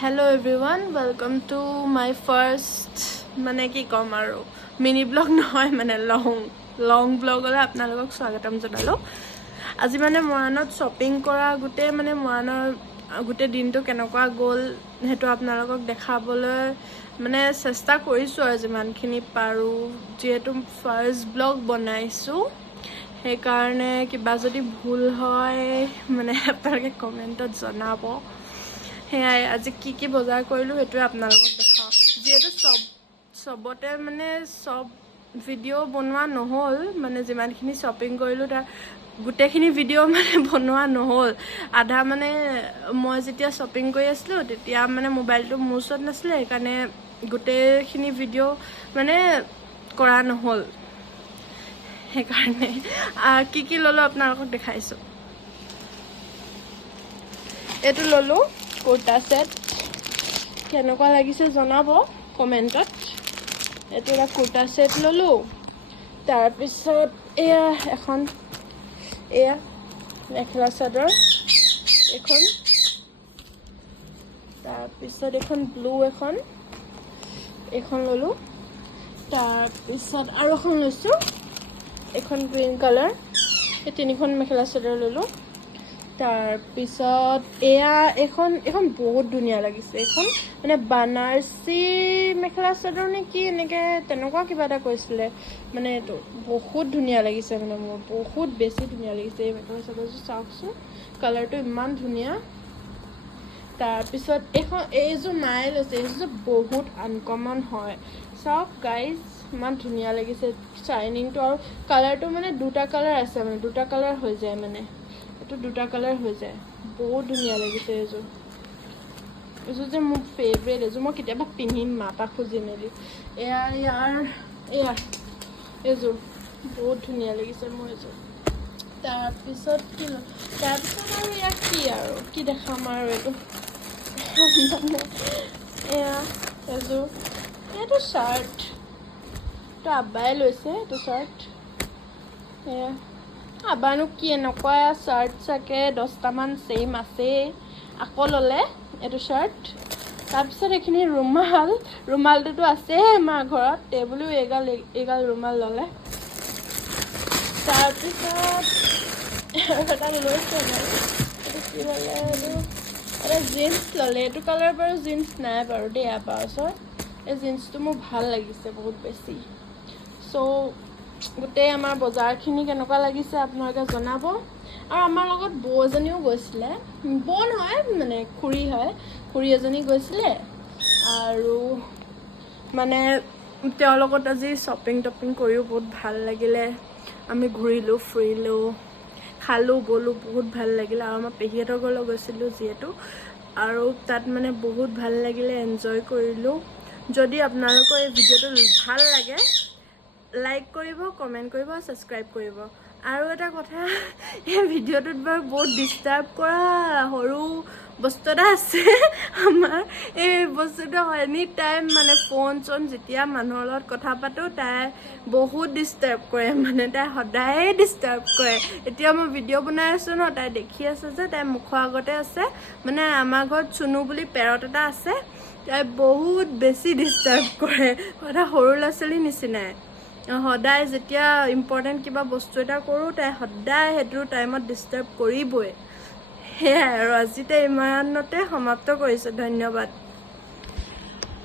Hello everyone, welcome to my first মানে কি কম আৰু মিনি ব্লগ নহয় মানে লং ব্লগলৈ আপোনালোকক স্বাগতম জনালো। আজি মানে মৰাণত শ্বপিং কৰা গোটেই দিনটো কেনেকুৱা গ'ল সেইটো আপোনালোকক দেখাবলৈ মানে চেষ্টা কৰিছোঁ আৰু যিমানখিনি পাৰোঁ, যিহেতু ফাৰ্ষ্ট ব্লগ বনাইছোঁ সেইকাৰণে কিবা যদি ভুল হয় মানে আপোনালোকে কমেণ্টত জনাব। সেয়াই আজি কি বজাৰ কৰিলোঁ সেইটোৱে আপোনালোকক দেখাওঁ। যিহেতু চবতে মানে চব ভিডিঅ' বনোৱা নহ'ল, মানে যিমানখিনি শ্বপিং কৰিলোঁ তাৰ গোটেইখিনি ভিডিঅ' মানে বনোৱা নহ'ল। আধা মানে মই যেতিয়া শ্বপিং কৰি আছিলোঁ তেতিয়া মানে মোবাইলটো মোৰ ওচৰত নাছিলে, সেইকাৰণে গোটেইখিনি ভিডিঅ' মানে কৰা নহ'ল। সেইকাৰণে কি ল'লোঁ আপোনালোকক দেখাইছোঁ। এইটো ল'লোঁ কুৰ্তা ছেট, কেনেকুৱা লাগিছে জনাব কমেণ্টত। এইটো এটা কুৰ্তা ছেট ল'লোঁ। তাৰপিছত এয়া মেখেলা চাদৰ এখন, তাৰপিছত এখন ব্লু এখন ল'লোঁ। তাৰপিছত আৰু এখন লৈছোঁ, এখন গ্ৰীণ কালাৰ। এই তিনিখন মেখেলা চাদৰ ল'লোঁ। তাৰপিছত এইখন বহুত ধুনীয়া লাগিছে। এইখন মানে বানাৰসী মেখেলা চাদৰ নে কি এনেকৈ তেনেকুৱা কিবা এটা কৈছিলে, মানে এইটো বহুত ধুনীয়া লাগিছে, মানে মোৰ বহুত বেছি ধুনীয়া লাগিছে এই মেখেলা চাদৰযোৰ। চাওকচোন কালাৰটো ইমান ধুনীয়া। তাৰপিছত এইযোৰ মায়ে লৈছে, এইযোৰ বহুত আনকমন হয়। চাওক গাইজ ইমান ধুনীয়া লাগিছে শ্বাইনিংটো, আৰু কালাৰটো মানে দুটা কালাৰ আছে, মানে দুটা কালাৰ হৈ যায়, মানে এইটো দুটা কালাৰ হৈ যায়। বহুত ধুনীয়া লাগিছে এইযোৰ যে মোৰ ফেভৰেট। এইযোৰ মই কেতিয়াবা পিন্ধিম মাপা খুজি মেলি। এইযোৰ বহুত ধুনীয়া লাগিছে মোৰ এইযোৰ। তাৰপিছত আৰু কি দেখাম আৰু এইটো এইটো শ্বাৰ্ট, এইটো আব্বাই লৈছে। এইটো শ্বাৰ্ট আবাৰনো কি এনেকুৱা শ্বাৰ্ট চাগে 10টামান ছেইম আছেই, আকৌ ল'লে এইটো শ্বাৰ্ট। তাৰপিছত এইখিনি ৰুমালটোতো আছেই আমাৰ ঘৰত, টেবুলো এইগাল ৰুমাল ল'লে। তাৰপিছত এটা লৈছে এইটো কি ল'লে, এটা জিন্স ল'লে। এইটো কালাৰ বাৰু জিন্স নাই বাৰু দেই আবাৰ ওচৰত। এই জিন্সটো মোৰ ভাল লাগিছে বহুত বেছি। গোটেই আমাৰ বজাৰখিনি কেনেকুৱা লাগিছে আপোনালোকে জনাব। আৰু আমাৰ লগত বৌ এজনীও গৈছিলে, বৌ নহয় মানে খুৰী হয়, খুৰী এজনী গৈছিলে। আৰু মানে তেওঁৰ লগত আজি শ্বপিং কৰিও বহুত ভাল লাগিলে। আমি ঘূৰিলোঁ ফুৰিলোঁ, খালোঁ বলোঁ, বহুত ভাল লাগিলে। আৰু আমাৰ পেহীহঁতৰ ঘৰলৈ গৈছিলোঁ যিহেতু, আৰু তাত মানে বহুত ভাল লাগিলে, এনজয় কৰিলোঁ। যদি আপোনালোকৰ এই ভিডিঅ'টো ভাল লাগে লাইক কৰিব, কমেণ্ট কৰিব, ছাবস্ক্ৰাইব কৰিব। আৰু এটা কথা, এই ভিডিঅ'টোত বাৰু বহুত ডিষ্টাৰ্ব কৰা সৰু বস্তু এটা আছে আমাৰ। এই বস্তুটো এনি টাইম মানে ফোন যেতিয়া মানুহৰ লগত কথা পাতোঁ তাই বহুত ডিষ্টাৰ্ব কৰে, মানে তাই সদায়ে ডিষ্টাৰ্ব কৰে। এতিয়া মই ভিডিঅ' বনাই আছোঁ ন, তাই দেখি আছে যে তাই মুখৰ আগতে আছে, মানে আমাৰ ঘৰত চুনু বুলি পেৰট এটা আছে, তাই বহুত বেছি ডিষ্টাৰ্ব কৰে, এটা সৰু ল'ৰা ছোৱালীৰ নিচিনাই। সদায় যেতিয়া ইম্পৰ্টেণ্ট কিবা বস্তু এটা কৰোঁ তাই সদায় সেইটো টাইমত ডিষ্টাৰ্ব কৰিবই। সেয়াই আৰু আজি ইমানতে সমাপ্ত কৰিছোঁ। ধন্যবাদ।